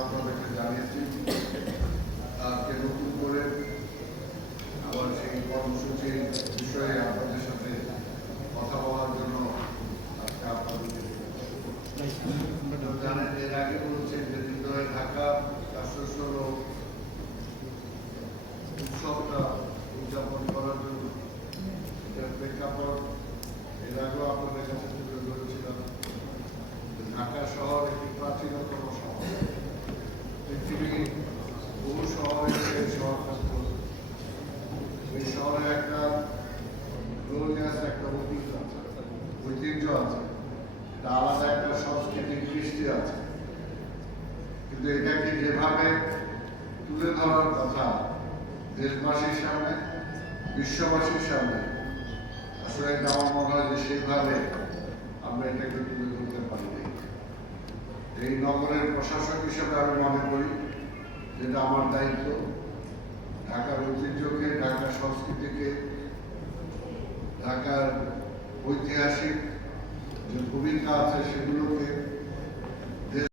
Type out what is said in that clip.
আপনাদেরকে জানিয়েছি। আজকে নতুন করে আবার সেই কর্মসূচির বিষয়ে আপনাদের সাথে কথা বলার জন্য আজকে আপনাদের জানেন, এর আগে বলছেন যে হৃদয়ে ঢাকা 416 উৎসবটা উদযাপন করার জন্য এটার প্রেক্ষাপট এর আগেও আপনাদের কাছে তুলে ধরেছিলাম। ঢাকা শহর একটি প্রাচীনতম শহর, পৃথিবীর বহু শহরে এই শহর থাকত। এই শহরে একটা গ্লোরিয়াস একটা ঐতিহ্য আছে, এটা আলাদা একটা সংস্কৃতিক কৃষ্টি আছে। কিন্তু এটাকে যেভাবে তুলে ধরার কথা দেশবাসীর সামনে, বিশ্ববাসীর সামনে, আসলে এটা আমার মনে হয় যে সেইভাবে আমরা এটাকে তুলে ধরতে পারিনি। এই নগরের প্রশাসক হিসেবে আমি মনে করি যেটা আমার দায়িত্ব, ঢাকার ঐতিহ্যকে, ঢাকার সংস্কৃতিকে, ঢাকার ঐতিহাসিক যে ভূমিকা আছে সেগুলোকে